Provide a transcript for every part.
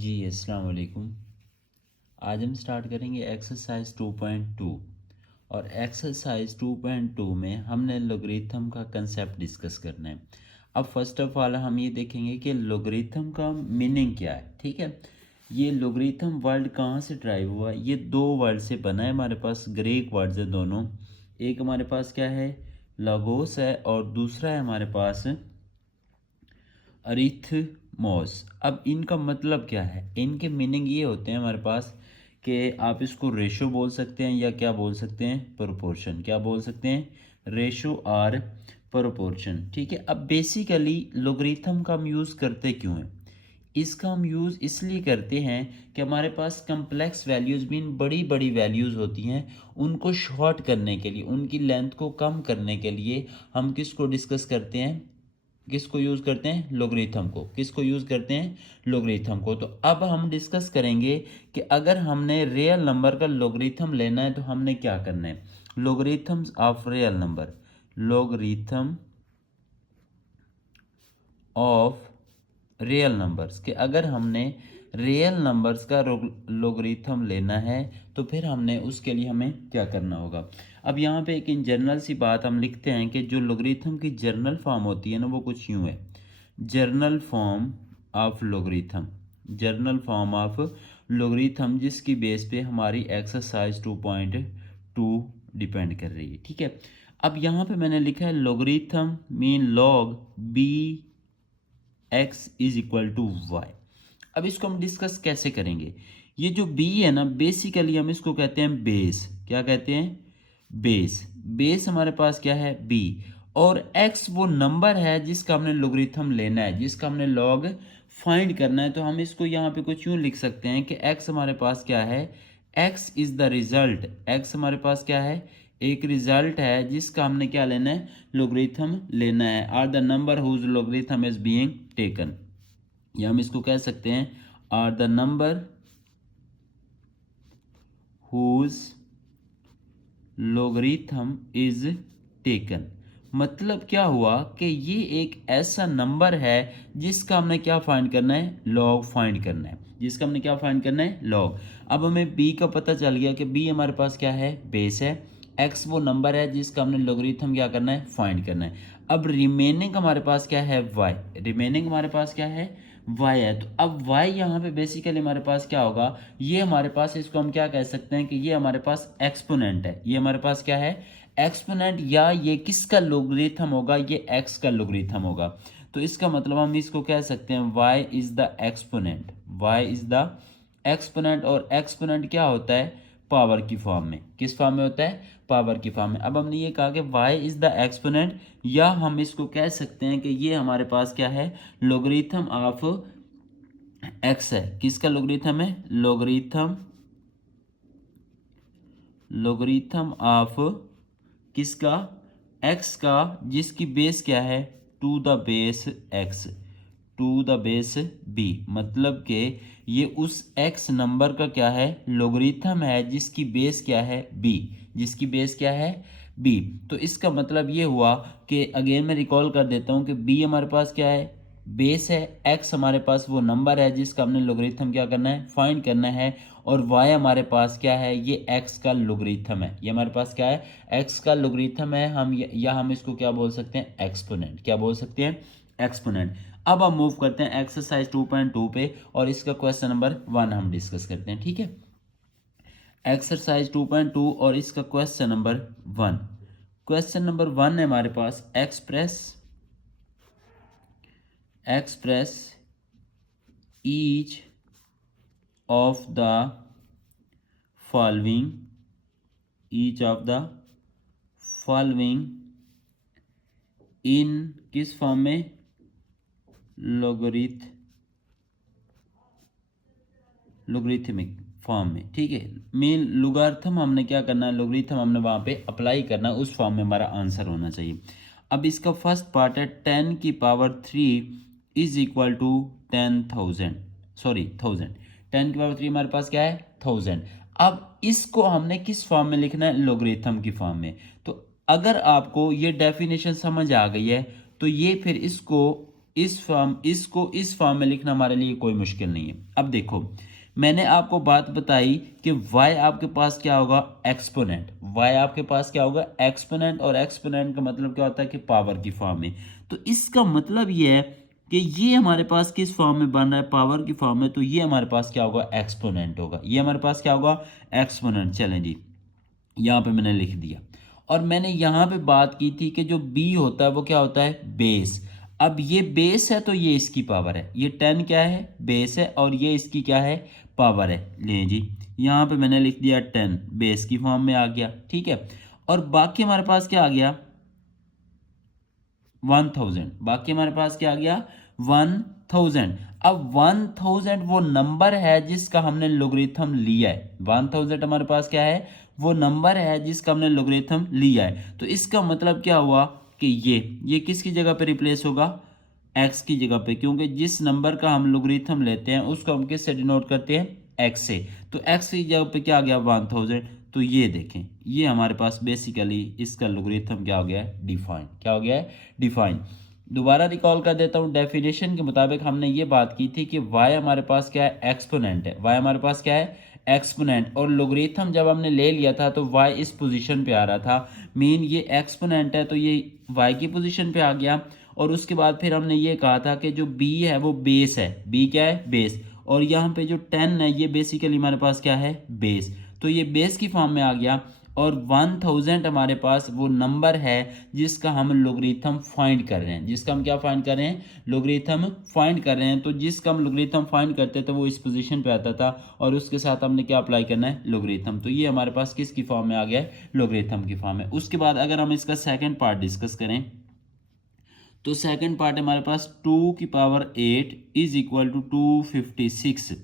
जी अस्सलाम वालेकुम। आज हम स्टार्ट करेंगे एक्सरसाइज 2.2 और एक्सरसाइज 2.2 में हमने लोगरिथम का कंसेप्ट डिस्कस करना है। अब फर्स्ट ऑफ ऑल हम ये देखेंगे कि लोगरिथम का मीनिंग क्या है। ठीक है, ये लोगरिथम वर्ड कहाँ से ड्राइव हुआ है? ये दो वर्ड से बना है। हमारे पास ग्रीक वर्ड्स है दोनों। एक हमारे पास क्या है, लोगोस है, और दूसरा है हमारे पास अरिथमोस। अब इनका मतलब क्या है? इनके मीनिंग ये होते हैं हमारे पास कि आप इसको रेशो बोल सकते हैं या क्या बोल सकते हैं, प्रोपोर्शन। क्या बोल सकते हैं? रेशो और प्रोपोर्शन। ठीक है, अब बेसिकली लोगरिथम का हम यूज़ करते क्यों हैं? इसका हम यूज़ इसलिए करते हैं कि हमारे पास कम्प्लेक्स वैल्यूज़ भी बड़ी बड़ी वैल्यूज़ होती हैं, उनको शॉर्ट करने के लिए, उनकी लेंथ को कम करने के लिए हम किसको डिस्कस करते हैं, किसको यूज़ करते हैं? लोगरिथम को। किसको यूज़ करते हैं? लोगरिथम को। तो अब हम डिस्कस करेंगे कि अगर हमने रियल नंबर का लोगरिथम लेना है तो हमने क्या करना है। Logarithms of real number, logarithm of real numbers के अगर हमने रियल नंबर्स का लोगरिथम लेना है तो फिर हमने उसके लिए हमें क्या करना होगा। अब यहाँ पे एक इन जनरल सी बात हम लिखते हैं कि जो लोगरिथम की जर्नल फॉर्म होती है ना, वो कुछ यूँ है। Journal form of logarithm, journal form of logarithm, जिसकी बेस पे हमारी एक्सरसाइज 2.2 डिपेंड कर रही है। ठीक है, अब यहाँ पे मैंने लिखा है logarithm mean log B X is equal to Y. अब इसको हम डिस्कस कैसे करेंगे? ये जो b है ना, बेसिकली हम इसको कहते हैं बेस। क्या कहते हैं? बेस। बेस हमारे पास क्या है? b। और x वो नंबर है जिसका हमने लोगरिथम लेना है, जिसका हमने लॉग फाइंड करना है। तो हम इसको यहाँ पे कुछ यूँ लिख सकते हैं कि x हमारे पास क्या है? x is the result. x हमारे पास क्या है? एक रिजल्ट है जिसका हमने क्या लेना है? लोगरिथम लेना है। Are the number whose logarithm is being taken, या हम इसको कह सकते हैं are the number whose logarithm is taken. मतलब क्या हुआ कि ये एक ऐसा नंबर है जिसका हमने क्या फाइंड करना है? लॉग फाइंड करना है। जिसका हमने क्या फाइंड करना है? लॉग। अब हमें b का पता चल गया कि b हमारे पास क्या है? बेस है। x वो नंबर है जिसका हमने लोगरिथम क्या करना है? फाइंड करना है। अब रिमेनिंग हमारे पास क्या है? y। रिमेनिंग हमारे पास क्या है? y है। तो अब y यहाँ पे बेसिकली हमारे पास क्या होगा? ये हमारे पास, इसको हम क्या कह सकते हैं कि ये हमारे पास एक्सपोनेंट है। ये हमारे पास क्या है? एक्सपोनेंट। या ये किसका लोगरिथम होगा? ये x का लोगरिथम होगा। तो इसका मतलब हम इसको कह सकते हैं y is the exponent. y is the exponent. और एक्सपोनेंट क्या होता है? पावर की फॉर्म में। किस फॉर्म में होता है? पावर की फॉर्म में। अब हमने ये कहा कि y इज द एक्सपोनेंट, या हम इसको कह सकते हैं कि ये हमारे पास क्या है? लोगरिथम ऑफ x है। किसका लोगरिथम है? लोगरिथम, लोगरिथम ऑफ किसका? x का, जिसकी बेस क्या है? To the base x, to the base b। मतलब कि ये उस x नंबर का क्या है? लोगरिथम है जिसकी बेस क्या है? b। जिसकी बेस क्या है? b। तो इसका मतलब ये हुआ कि अगेन मैं रिकॉल कर देता हूँ कि b हमारे पास क्या है? बेस है। x हमारे पास वो नंबर है जिसका हमने लोगरिथम क्या करना है? फाइंड करना है। और y हमारे पास क्या है? ये x का लोगरिथम है। ये हमारे पास क्या है? x का लोगरिथम है। हम या हम इसको क्या बोल सकते हैं? एक्सपोनेंट। क्या बोल सकते हैं? एक्सपोनेंट। अब हम मूव करते हैं एक्सरसाइज 2.2 पे, और इसका क्वेश्चन नंबर 1 हम डिस्कस करते हैं। ठीक है, एक्सरसाइज 2.2 और इसका क्वेश्चन नंबर 1। क्वेश्चन नंबर 1 है हमारे पास, express each of the following, each of the following in किस फॉर्म में? लोगरिथमिक फॉर्म में। ठीक है, मेन लोगारिथम हमने क्या करना है? लोगरिथम हमने वहाँ पे अप्लाई करना है, उस फॉर्म में हमारा आंसर होना चाहिए। अब इसका फर्स्ट पार्ट है 10 की power 3 is equal to 10,000, sorry 1000। 10 की पावर 3 हमारे पास क्या है? 1000। अब इसको हमने किस फॉर्म में लिखना है? लोगरिथम की फॉर्म में। तो अगर आपको ये डेफिनेशन समझ आ गई है तो ये फिर इसको इसको इस फॉर्म में लिखना हमारे लिए कोई मुश्किल नहीं है। अब देखो, मैंने आपको बात बताई कि y आपके पास क्या होगा, एक्सपोनेंट। y आपके पास क्या होगा, एक्सपोनेंट। और एक्सपोनेंट का मतलब क्या होता है कि पावर की फॉर्म में। तो इसका मतलब ये है कि ये हमारे पास किस फॉर्म में बन रहा है, पावर की फॉर्म में। तो ये हमारे पास क्या होगा, एक्सपोनेंट होगा। ये हमारे पास क्या होगा, एक्सपोनेंट। चलें जी, यहाँ पे मैंने लिख दिया। और मैंने यहाँ पे बात की थी कि जो b होता है वो क्या होता है, बेस। अब ये बेस है तो ये इसकी पावर है। ये 10 क्या है, बेस है, और ये इसकी क्या है, पावर है। लें जी, यहाँ पे मैंने लिख दिया 10, बेस की फॉर्म में आ गया, ठीक है। और बाकी हमारे पास क्या आ गया, 1000। बाकी हमारे पास क्या आ गया, 1000। अब 1000 वो नंबर है जिसका हमने लोगरिथम लिया है। 1000 हमारे पास क्या है, वो नंबर है जिसका हमने लोगरिथम लिया है। तो इसका मतलब क्या हुआ कि ये किसकी जगह पे रिप्लेस होगा, x की जगह पे, क्योंकि जिस नंबर का हम लोगरिथम लेते हैं उसको हम किससे डिनोट करते हैं, x से। तो x की जगह पे क्या आ गया, 1000। तो ये देखें, ये हमारे पास बेसिकली इसका लोगरिथम क्या हो गया है, डिफाइन। क्या हो गया है, डिफाइन। दोबारा रिकॉल कर देता हूँ, डेफिनेशन के मुताबिक हमने ये बात की थी कि y हमारे पास क्या है, एक्सपोनेंट है। y हमारे पास क्या है, एक्सपोनेंट। और लोगरिथम जब हमने ले लिया था तो y इस पोजीशन पे आ रहा था। मीन ये एक्सपोनेंट है तो ये y की पोजीशन पे आ गया। और उसके बाद फिर हमने ये कहा था कि जो b है वो बेस है। b क्या है, बेस। और यहाँ पे जो 10 है ये बेसिकली हमारे पास क्या है, बेस। तो ये बेस की फॉर्म में आ गया। और 1000 हमारे पास वो नंबर है जिसका हम लोगरिथम फाइंड कर रहे हैं। जिसका हम क्या फाइंड कर रहे हैं, लोगरिथम फाइंड कर रहे हैं। तो जिसका हम लोगरिथम फाइंड करते थे वो इस पोजीशन पे आता था, और उसके साथ हमने क्या अप्लाई करना है, लोगरिथम। तो ये हमारे पास किसकी फॉर्म में आ गया है, लोगरिथम की फॉर्म में। उसके बाद अगर हम इसका सेकेंड पार्ट डिस्कस करें तो सेकंड पार्ट हमारे पास 2 की पावर 8 इज इक्वल टू 256।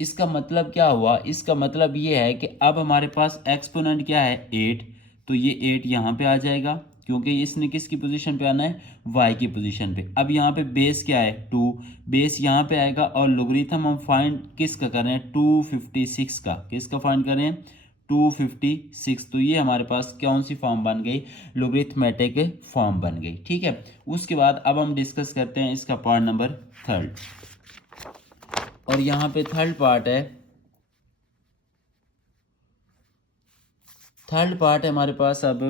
इसका मतलब क्या हुआ, इसका मतलब ये है कि अब हमारे पास एक्सपोनेंट क्या है, 8। तो ये 8 यहाँ पे आ जाएगा, क्योंकि इसने किसकी पोजीशन पे आना है, y की पोजीशन पे। अब यहाँ पे बेस क्या है, 2। बेस यहाँ पे आएगा, और लोगरिथम हम फाइंड किसका कर रहे हैं, 256 का। किसका फाइंड कर रहे हैं, 256। तो ये हमारे पास कौन सी फॉर्म बन गई, लोगरिथमेटिक फॉर्म बन गई, ठीक है। उसके बाद अब हम डिस्कस करते हैं इसका पार्ट नंबर थर्ड। और यहाँ पे थर्ड पार्ट है हमारे पास अब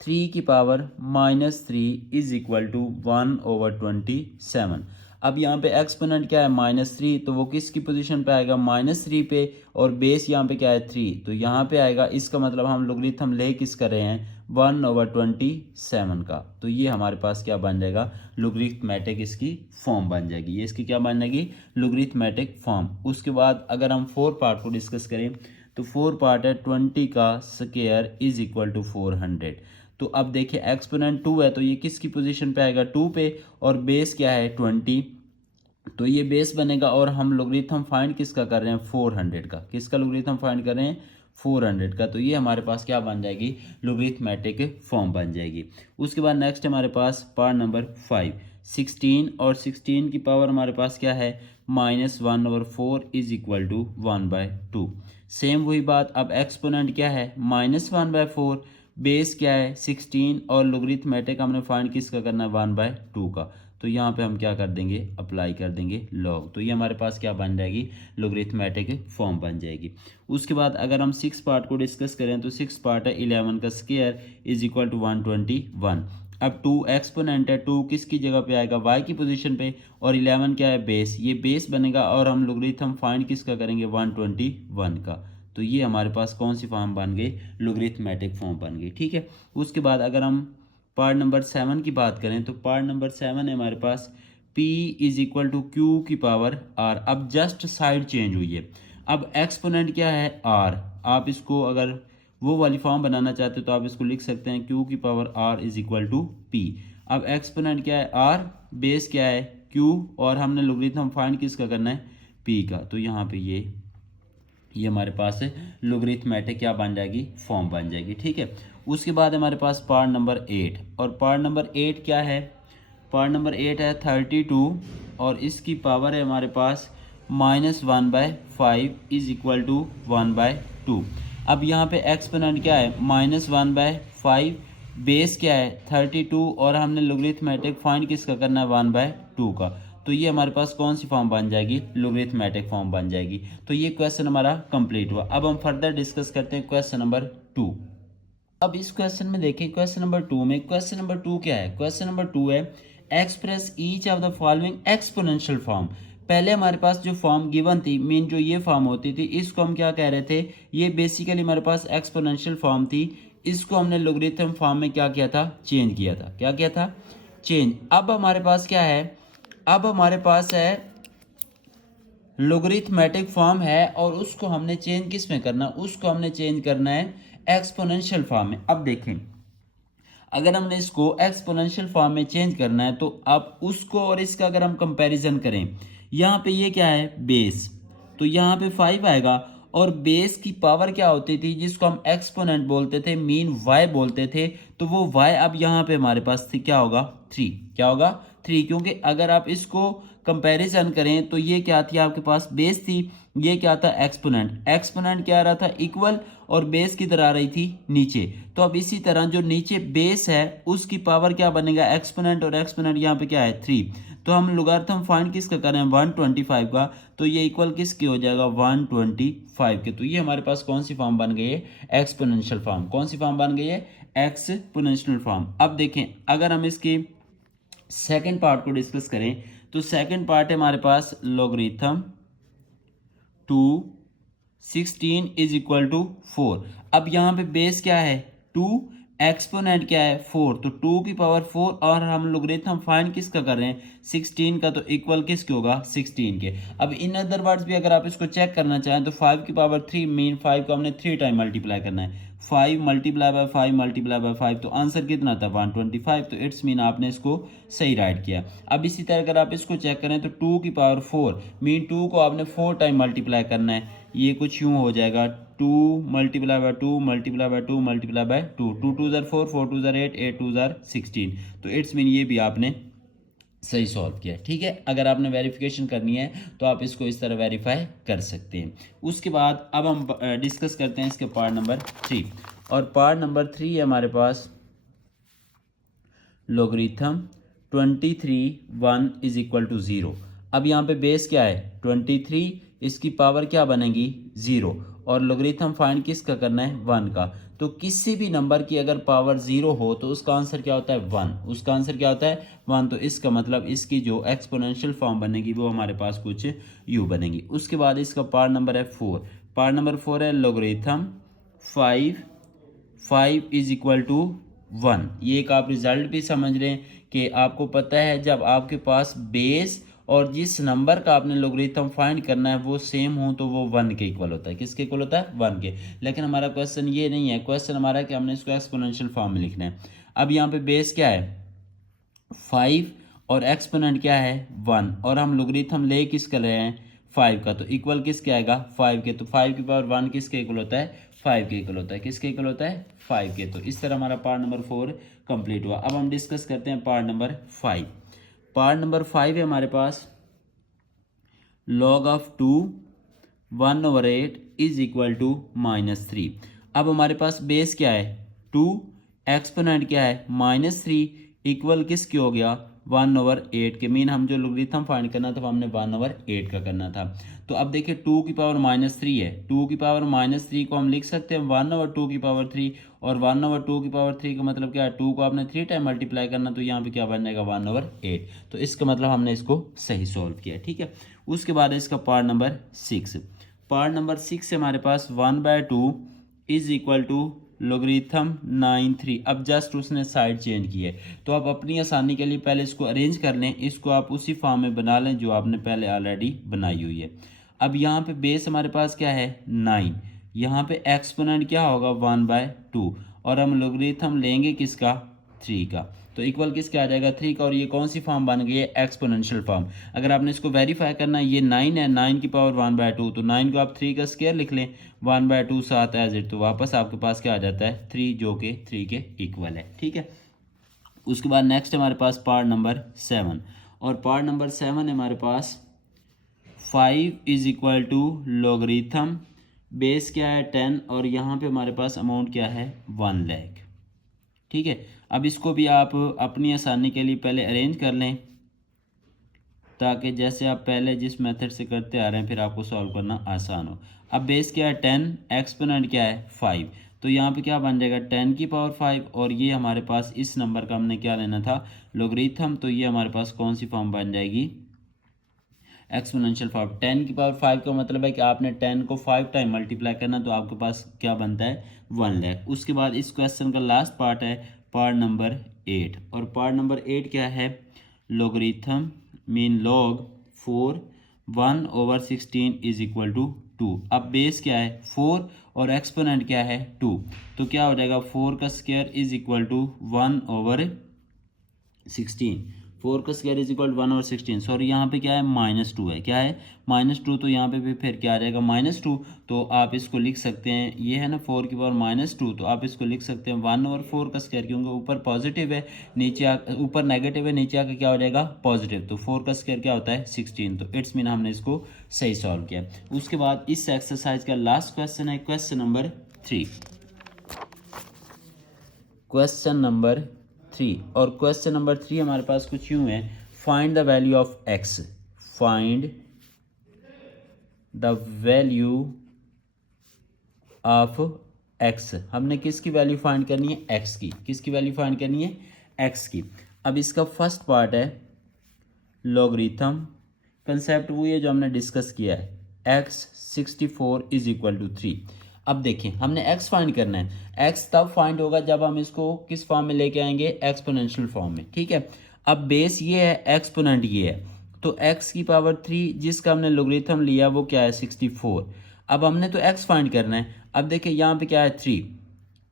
3 की पावर -3 इज इक्वल टू 1/27। अब यहाँ पे एक्सपोनेंट क्या है, -3। तो वो किसकी पोजीशन पे आएगा, -3 पे। और बेस यहाँ पे क्या है, 3। तो यहाँ पे आएगा। इसका मतलब हम लोगरिथम ले किस कर रहे हैं, 1/27 का। तो ये हमारे पास क्या बन जाएगा, लोगरिथमेटिक इसकी फॉर्म बन जाएगी। ये इसकी क्या बन जाएगी, लोगरिथमेटिक फॉर्म। उसके बाद अगर हम 4 पार्ट को डिस्कस करें तो 4 पार्ट है 20 का स्क्वायर इज इक्वल टू 400। तो अब देखिए एक्सपोनेंट 2 है तो ये किसकी पोजीशन पे आएगा, 2 पे। और बेस क्या है, 20। तो ये बेस बनेगा। और हम लोगरिथम फाइंड किसका कर रहे हैं, 400 का। किसका लोगरिथम फाइंड कर रहे हैं, 400 का। तो ये हमारे पास क्या बन जाएगी, लोगरिथमेटिक फॉर्म बन जाएगी। उसके बाद नेक्स्ट हमारे पास पार्ट नंबर 5, 16। और 16 की पावर हमारे पास क्या है, -1/4 इज इक्वल टू 1/2। सेम वही बात। अब एक्सपोनेंट क्या है, -1/4। बेस क्या है, 16। और लोगरिथमेटिक हमने फाइंड किसका करना है, 1/2 का। तो यहाँ पे हम क्या कर देंगे, अप्लाई कर देंगे लॉग। तो ये हमारे पास क्या बन जाएगी, लोगरिथमेटिक फॉर्म बन जाएगी। उसके बाद अगर हम 6 पार्ट को डिस्कस करें तो 6 पार्ट है 11 का स्क्वायर इज इक्वल टू 121। अब 2 एक्सपोनेंट है, 2 किसकी जगह पे आएगा, y की पोजीशन पे। और 11 क्या है, बेस। ये बेस बनेगा। और हम लोगरिथम फाइंड किसका करेंगे, 121 का। तो ये हमारे पास कौन सी फॉर्म बन गई, लोगरिथमेटिक फॉर्म बन गई, ठीक है। उसके बाद अगर हम पार्ट नंबर 7 की बात करें तो पार्ट नंबर 7 है हमारे पास p is equal to Q की पावर r। अब जस्ट साइड चेंज हुई है। अब एक्सपोनेंट क्या है, r। आप इसको अगर वो वाली फॉर्म बनाना चाहते हो तो आप इसको लिख सकते हैं q की power r is equal to p। अब एक्सपोनेंट क्या है, r। बेस क्या है, q। और हमने लोगरिथम फाइंड किसका करना है, p का। तो यहाँ पे ये हमारे पास लोगरिथमेटिक क्या बन जाएगी, फॉर्म बन जाएगी, ठीक है। उसके बाद हमारे पास पार्ट नंबर 8। और पार्ट नंबर 8 क्या है, पार्ट नंबर 8 है 32। और इसकी पावर है हमारे पास -1/5 इज इक्वल टू 1/2। अब यहाँ पे एक्सपोनेंट क्या है, -1/5। बेस क्या है 32 और हमने लोगरिथमेटिक फाइंड किसका करना है 1/2 का। तो ये हमारे पास कौन सी फॉर्म बन जाएगी, लोगरिथमेटिक फॉर्म बन जाएगी। तो ये क्वेश्चन हमारा कंप्लीट हुआ। अब हम फर्दर डिस्कस करते हैं क्वेश्चन नंबर 2। अब इस क्वेश्चन में देखें क्वेश्चन नंबर 2 में, क्वेश्चन नंबर 2 क्या है, क्वेश्चन नंबर 2 है express each of the following exponential form. पहले हमारे पास जो फॉर्म गिवन थी, मेन जो ये फॉर्म होती थी, इसको हम क्या कह रहे थे, ये बेसिकली हमारे पास एक्सपोनेंशियल फॉर्म थी। इसको हमने लोगरिथम फॉर्म में क्या किया था, चेंज किया था। क्या किया था, चेंज। अब हमारे पास क्या है, अब हमारे पास है लोगरिथमेटिक फॉर्म है और उसको हमने चेंज किस में करना, उसको हमने चेंज करना है एक्सपोनेंशियल फॉर्म में। अब देखें, अगर हमने इसको एक्सपोनेंशियल फॉर्म में चेंज करना है तो अब उसको और इसका अगर हम कंपैरिजन करें, यहाँ पे ये क्या है बेस, तो यहाँ पे 5 आएगा और बेस की पावर क्या होती थी जिसको हम एक्सपोनेंट बोलते थे, मीन y बोलते थे, तो वो y अब यहाँ पे हमारे पास थी क्या होगा 3। क्या होगा 3, क्योंकि अगर आप इसको कंपैरिजन करें तो ये क्या थी आपके पास बेस थी, ये क्या था एक्सपोनेंट। एक्सपोनेंट क्या आ रहा था इक्वल और बेस किधर आ रही थी नीचे। तो अब इसी तरह जो नीचे बेस है उसकी पावर क्या बनेगा एक्सपोनेंट, और एक्सपोनेंट यहाँ पे क्या है 3। तो हम लोगारिथम फाइंड किसका कर रहे हैं 125 का, तो ये इक्वल किसके हो जाएगा 125 के। तो ये हमारे पास कौन सी फॉर्म बन गई है, एक्सपोनेंशियल फॉर्म। कौन सी फॉर्म बन गई है, एक्सपोनेंशियल फॉर्म। अब देखें अगर हम इसकी सेकेंड पार्ट को डिस्कस करें तो सेकेंड पार्ट है हमारे पास लोगरिथम 2 16 इज इक्वल टू 4। अब यहाँ पे बेस क्या है 2, एक्सपोनेंट क्या है 4, तो 2 की पावर 4 और हम लोगरिथम फाइंड किसका कर रहे हैं 16 का, तो इक्वल किसके होगा 16 के। अब इन अदर वर्ड्स भी अगर आप इसको चेक करना चाहें तो 5 की पावर 3 मीन 5 को हमने 3 टाइम मल्टीप्लाई करना है, 5 मल्टीप्लाई बाय 5 मल्टीप्लाई बाय 5, तो आंसर कितना था 125। तो इट्स मीन आपने इसको सही राइट किया। अब इसी तरह अगर आप इसको चेक करें तो 2 की पावर 4 मीन 2 को आपने 4 टाइम मल्टीप्लाई करना है, ये कुछ यूं हो जाएगा 2 multiply by 2 multiply by 2 multiply by 2, 2 2 ज़र 4, 4 2 ज़र 8, 8 2 ज़र 16। तो इट्स मीन ये भी आपने सही सॉल्व किया। ठीक है, अगर आपने वेरिफिकेशन करनी है तो आप इसको इस तरह वेरीफाई कर सकते हैं। उसके बाद अब हम डिस्कस करते हैं इसके पार्ट नंबर 3, और पार्ट नंबर 3 है हमारे पास लोगरिथम 23 1 इज इक्वल टू 0। अब यहाँ पे बेस क्या है 23, इसकी पावर क्या बनेगी 0, और लोगरिथम फाइंड किसका करना है 1 का। तो किसी भी नंबर की अगर पावर 0 हो तो उसका आंसर क्या होता है 1, उसका आंसर क्या होता है 1। तो इसका मतलब इसकी जो एक्सपोनेंशियल फॉर्म बनेगी वो हमारे पास कुछ यू बनेगी। उसके बाद इसका पार्ट नंबर है 4, पार्ट नंबर 4 है लोगरिथम 5 इज इक्वल टू 1। ये एक आप रिजल्ट भी समझ रहे हैं कि आपको पता है जब आपके पास बेस और जिस नंबर का आपने लोगरिथम फाइंड करना है वो सेम हो तो वो 1 के इक्वल होता है। किसके इक्वल होता है 1 के। लेकिन हमारा क्वेश्चन ये नहीं है, क्वेश्चन हमारा है कि हमने इसको एक्सपोनेंशियल फॉर्म में लिखना है। अब यहाँ पे बेस क्या है 5 और एक्सपोनेंट क्या है 1, और हम लोगरिथम ले किस कर रहे हैं 5 का, तो इक्वल किसके आएगा 5 के। तो 5 की पावर 1 किसके इक्वल होता है 5 के इक्वल होता है। किसके इक्वल होता है 5 के। तो इस तरह हमारा पार्ट नंबर 4 कंप्लीट हुआ। अब हम डिस्कस करते हैं पार्ट नंबर 5। पार्ट नंबर 5 है हमारे पास log of 2 1/8 is equal to -3। अब हमारे पास बेस क्या है 2, एक्सपोनेंट क्या है -3, इक्वल किसके हो गया 1/8 के। मीन हम जो लोगरिथम फाइंड करना था वो हमने 1/8 का करना था। तो अब देखिए 2 की पावर -3 है, 2 की पावर -3 को हम लिख सकते हैं 1/2 की पावर 3, और 1/2 की पावर 3 का मतलब क्या है 2 को आपने 3 टाइम मल्टीप्लाई करना, तो यहाँ पे क्या बन जाएगा 1/8। तो इसका मतलब हमने इसको सही सॉल्व किया। ठीक है, उसके बाद इसका पार्ट नंबर 6। पार्ट नंबर 6 से हमारे पास 1/2 इज इक्वल टू लोगरिथम 9/3। अब जस्ट उसने साइड चेंज की है, तो आप अपनी आसानी के लिए पहले इसको अरेंज कर लें, इसको आप उसी फॉर्म में बना लें जो आपने पहले ऑलरेडी बनाई हुई है। अब यहाँ पे बेस हमारे पास क्या है 9, यहाँ पे एक्सपोनेंट क्या होगा 1/2, और हम लोगरिथम लेंगे किसका 3 का, तो इक्वल किसके आ जाएगा 3 का। और ये कौन सी फॉर्म बन गई है एक्सपोनेंशियल फॉर्म। अगर आपने इसको वेरीफाई करना है, ये 9 है, 9 की पावर 1/2, तो 9 को आप 3 का स्क्वायर लिख लें, 1/2 साथ एज इट, तो वापस आपके पास क्या आ जाता है 3, जो कि 3 के इक्वल है। ठीक है, उसके बाद नेक्स्ट हमारे पास पार्ट नंबर 7, और पार्ट नंबर 7 है हमारे पास 5 इज इक्वल टू ठीक है। अब इसको भी आप अपनी आसानी के लिए पहले अरेंज कर लें, ताकि जैसे आप पहले जिस मेथड से करते आ रहे हैं फिर आपको सॉल्व करना आसान हो। अब बेस क्या है 10, एक्सपोनेंट क्या है 5, तो यहाँ पे क्या बन जाएगा 10 की पावर 5, और ये हमारे पास इस नंबर का हमने क्या लेना था लोगरिथम, तो ये हमारे पास कौन सी फॉर्म बन जाएगी एक्सपोनेंशियल फॉर्म। 10 की पावर 5 का मतलब है कि आपने 10 को 5 टाइम मल्टीप्लाई करना, तो आपके पास क्या बनता है 1 लाख। उसके बाद इस क्वेश्चन का लास्ट पार्ट है पार्ट नंबर 8, और पार्ट नंबर 8 क्या है logarithm mean log 4 1/16 is equal to 2। अब बेस क्या है 4 और एक्सपोनेंट क्या है 2, तो क्या हो जाएगा 4 का स्क्वायर इज इक्वल टू 1/16। 4 का स्क्वायर इज इक्वल 1/16। सॉरी यहाँ पे क्या है -2 है, क्या है -2, तो यहाँ पे भी फिर क्या आ जाएगा -2, तो आप इसको लिख सकते हैं, ये है ना 4 की पावर -2, तो आप इसको लिख सकते हैं 1/4 का स्क्वायर, क्योंकि ऊपर पॉजिटिव है नीचे ऊपर नेगेटिव है, नीचे आकर क्या हो जाएगा पॉजिटिव, तो 4 का स्क्वायर क्या होता है 16, तो इट्स मीन हमने इसको सही सॉल्व किया। उसके बाद इस एक्सरसाइज का लास्ट क्वेश्चन है क्वेश्चन नंबर 3। क्वेश्चन नंबर 3, और क्वेश्चन नंबर 3 हमारे पास कुछ यूं है, find the value of x, find the value of x. हमने किसकी वैल्यू फाइंड करनी है एक्स की, किसकी वैल्यू फाइंड करनी है एक्स की। अब इसका फर्स्ट पार्ट है लॉगरिथम, कंसेप्ट वही है जो हमने डिस्कस किया है, एक्स 64 इज इक्वल टू 3। अब देखिए हमने x फाइंड करना है, x तब फाइंड होगा जब हम इसको किस फॉर्म में लेके आएंगे एक्सपोनेंशियल फॉर्म में, ठीक है। अब बेस ये है, एक्सपोनेंट ये है, तो x की पावर 3 जिसका हमने लोगरिथम लिया वो क्या है 64। अब हमने तो x फाइंड करना है। अब देखिए यहाँ पे क्या है 3,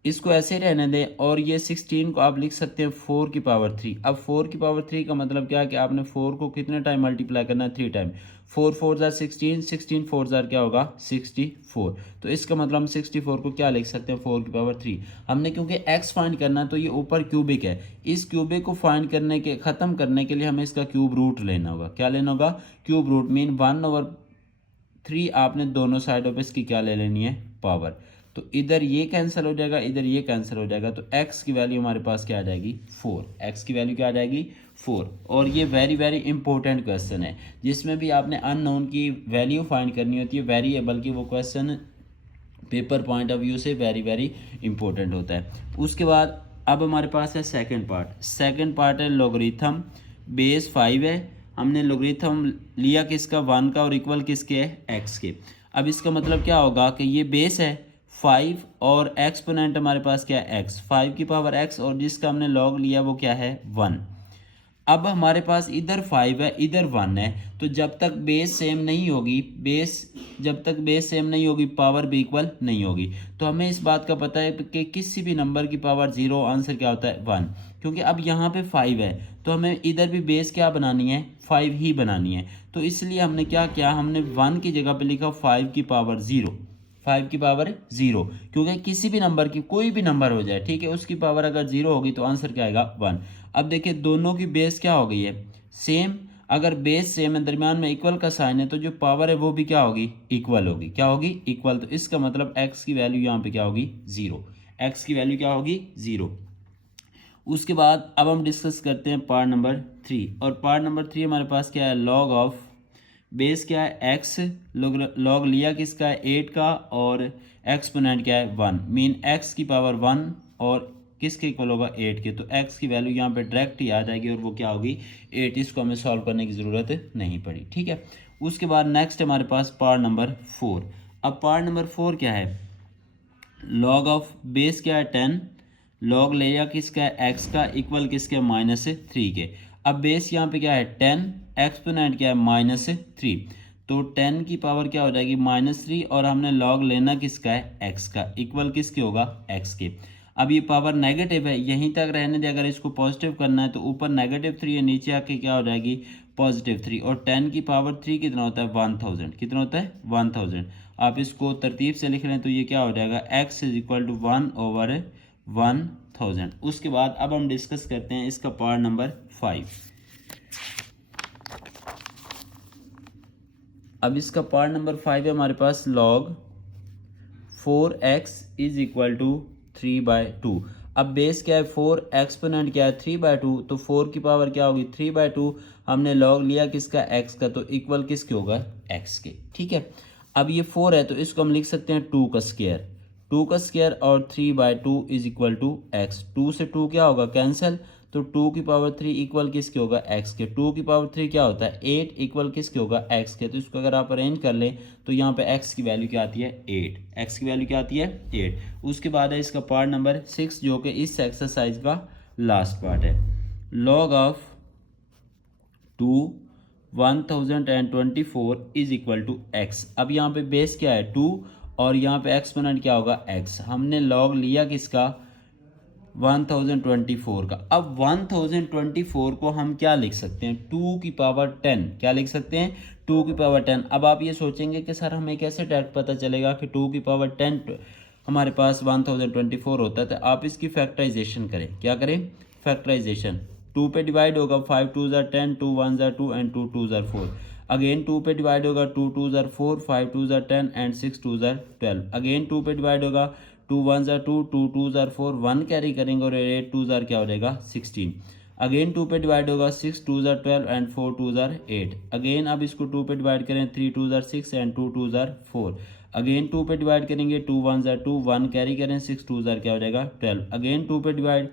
इसको ऐसे ही रहने दें, और ये 16 को आप लिख सकते हैं 4 की पावर 3। अब 4 की पावर 3 का मतलब क्या है कि आपने 4 को कितने टाइम मल्टीप्लाई करना है 3 टाइम, 4 4 जार 16, 16 4 जार क्या होगा 64, तो इसका मतलब हम 64 को क्या लिख सकते हैं 4 की पावर 3। हमने क्योंकि x फाइंड करना है तो ये ऊपर क्यूबिक है, इस क्यूबिक को फाइंड करने के ख़त्म करने के लिए हमें इसका क्यूब रूट लेना होगा, क्या लेना होगा क्यूब रूट, मीन 1/3 आपने दोनों साइडों पर इसकी क्या ले लेनी है पावर, तो इधर ये कैंसिल हो जाएगा, इधर ये कैंसिल हो जाएगा, तो x की वैल्यू हमारे पास क्या आ जाएगी 4, x की वैल्यू क्या आ जाएगी 4। और ये वेरी वेरी इंपॉर्टेंट क्वेश्चन है, जिसमें भी आपने अननोन की वैल्यू फाइंड करनी होती है वेरिएबल की, वो question paper point of view से वेरी वेरी इंपॉर्टेंट होता है। उसके बाद अब हमारे पास है सेकेंड पार्ट, सेकेंड पार्ट है लॉगरिथम, बेस 5 है, हमने लॉगरिथम लिया किसका 1 का और इक्वल किसके है x के। अब इसका मतलब क्या होगा कि ये बेस है 5 और एक्सपोनेंट हमारे पास क्या है x, 5 की पावर x, और जिसका हमने लॉग लिया वो क्या है 1। अब हमारे पास इधर 5 है इधर 1 है, तो जब तक बेस सेम नहीं होगी, जब तक बेस सेम नहीं होगी पावर भी इक्वल नहीं होगी। तो हमें इस बात का पता है कि किसी भी नंबर की पावर 0 आंसर क्या होता है 1, क्योंकि अब यहाँ पे 5 है तो हमें इधर भी बेस क्या बनानी है 5 ही बनानी है, तो इसलिए हमने क्या किया, हमने 1 की जगह पे लिखा 5 की पावर 0, 5 की पावर 0, क्योंकि किसी भी नंबर की कोई भी नंबर हो जाए, ठीक है, उसकी पावर अगर 0 होगी तो आंसर क्या आएगा 1। अब देखिए दोनों की बेस क्या हो गई है सेम, अगर बेस सेम है दरमियान में इक्वल का साइन है तो जो पावर है वो भी क्या होगी इक्वल होगी, क्या होगी इक्वल, तो इसका मतलब x की वैल्यू यहाँ पे क्या होगी 0, x की वैल्यू क्या होगी 0। उसके बाद अब हम डिस्कस करते हैं पार्ट नंबर 3, और पार्ट नंबर 3 हमारे पास क्या है लॉग ऑफ, बेस क्या है x, लॉग लिया किसका है 8 का, और एक्सपोनेंट क्या है 1, मीन x की पावर 1 और किसके इक्वल होगा 8 के, तो x की वैल्यू यहाँ पे डायरेक्ट ही आ जाएगी और वो क्या होगी 8, इसको हमें सॉल्व करने की ज़रूरत नहीं पड़ी, ठीक है। उसके बाद नेक्स्ट हमारे पास पार्ट नंबर 4। अब पार्ट नंबर 4 क्या है, लॉग ऑफ बेस क्या है 10, लॉग लिया किसका है x का, इक्वल किसके -3 के। अब बेस यहाँ पे क्या है 10, एक्सपोनेंट क्या है -3, तो 10 की पावर क्या हो जाएगी -3, और हमने लॉग लेना किसका है x का, इक्वल किसके होगा x के। अब ये पावर नेगेटिव है यहीं तक रहने दे, अगर इसको पॉजिटिव करना है तो ऊपर -3 है, नीचे आके क्या हो जाएगी +3, और 10 की पावर 3 कितना होता है 1000, कितना होता है 1000। आप इसको तरतीब से लिख लें तो ये क्या हो जाएगा x इज इक्वल टू 1/1000। उसके बाद अब हम डिस्कस करते हैं इसका पार्ट नंबर 5। अब इसका पार्ट नंबर 5 है हमारे पास log 4x is equal to 3/2। अब बेस क्या है 4, एक्सपोनेंट क्या है 3/2, तो 4 की पावर क्या होगी 3/2। हमने लॉग लिया किसका x का, तो इक्वल किसके होगा x के। ठीक है, अब ये 4 है तो इसको हम लिख सकते हैं 2 का स्क्वायर, 2 का स्क्वायर और 3/2 इज इक्वल टू x। 2 से 2 क्या होगा कैंसिल, तो 2 की पावर 3 इक्वल किसके होगा x के। 2 की पावर 3 क्या होता है 8 इक्वल किसके होगा x के। तो इसको अगर आप अरेंज कर लें तो यहाँ पे x की वैल्यू क्या आती है 8, x की वैल्यू क्या आती है 8। उसके बाद है इसका पार्ट नंबर 6 जो कि इस एक्सरसाइज का लास्ट पार्ट है। Log of 1024 is equal to x। अब यहाँ पे बेस क्या है 2 और यहाँ पे एक्सपोनेंट क्या होगा x। हमने लॉग लिया किसका 1024 का। अब 1024 को हम क्या लिख सकते हैं 2 की पावर 10, क्या लिख सकते हैं 2 की पावर 10। अब आप ये सोचेंगे कि सर हमें कैसे डायरेक्ट पता चलेगा कि 2 की पावर 10 हमारे पास 1024 होता है। तो आप इसकी फैक्टराइजेशन करें, क्या करें फैक्टराइजेशन। 2 पे डिवाइड होगा 5 2 ज़ा 10, 2 1 ज़ा 2 एंड 2 2 ज़ा 4। अगेन 2 पे डिवाइड होगा 2 2 ज़ा 4, 5 2 ज़ा 10 एंड 6 2 ज़ा 12। अगेन 2 पे डिवाइड होगा 2 1 ज़ा 2, 2 2 ज़ा 4, 1 कैरी करेंगे और 8 2 ज़ा क्या हो जाएगा 16। अगेन 2 पे डिवाइड होगा 6 2 ज़ा 12 एंड 4 2 ज़ा 8। अगेन अब इसको 2 पे डिवाइड करें 3 2 ज़ा 6 एंड 2 2 ज़ा 4। अगेन 2 पे डिवाइड करेंगे 2 1 ज़ा 2, 1 कैरी करें 6 2 ज़ा क्या हो जाएगा 12। अगेन 2 पे डिवाइड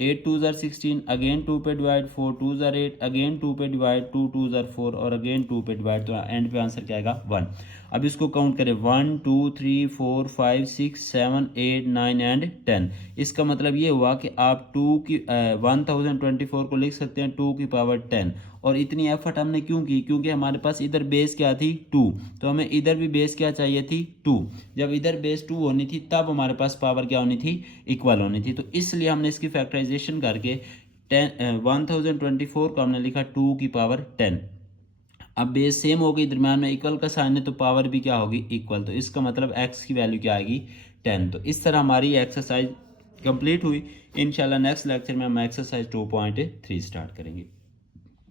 8 2 ज़ा 16। अगेन 2 पे डिवाइड 4 2 ज़ा 8। अगेन 2 पे डिवाइड 2 2 ज़ा 4 और अगेन 2 पे डिवाइड, तो एंड पे आंसर क्या आएगा 1। अब इसको काउंट करें 1 2 3 4 5 6 7 8 9 एंड 10। इसका मतलब ये हुआ कि आप 1024 को लिख सकते हैं 2 की पावर 10। और इतनी एफर्ट हमने क्यों की, क्योंकि हमारे पास इधर बेस क्या थी 2, तो हमें इधर भी बेस क्या चाहिए थी 2। जब इधर बेस 2 होनी थी तब हमारे पास पावर क्या होनी थी इक्वल होनी थी। तो इसलिए हमने इसकी फैक्टराइजेशन करके 1024 को हमने लिखा 2 की पावर 10। अब बेस सेम हो गई, दरम्यान में इक्वल का साइन है तो पावर भी क्या होगी इक्वल। तो इसका मतलब x की वैल्यू क्या आएगी 10। तो इस तरह हमारी एक्सरसाइज कंप्लीट हुई। इंशाल्लाह नेक्स्ट लेक्चर में हम एक्सरसाइज 2.3 स्टार्ट करेंगे।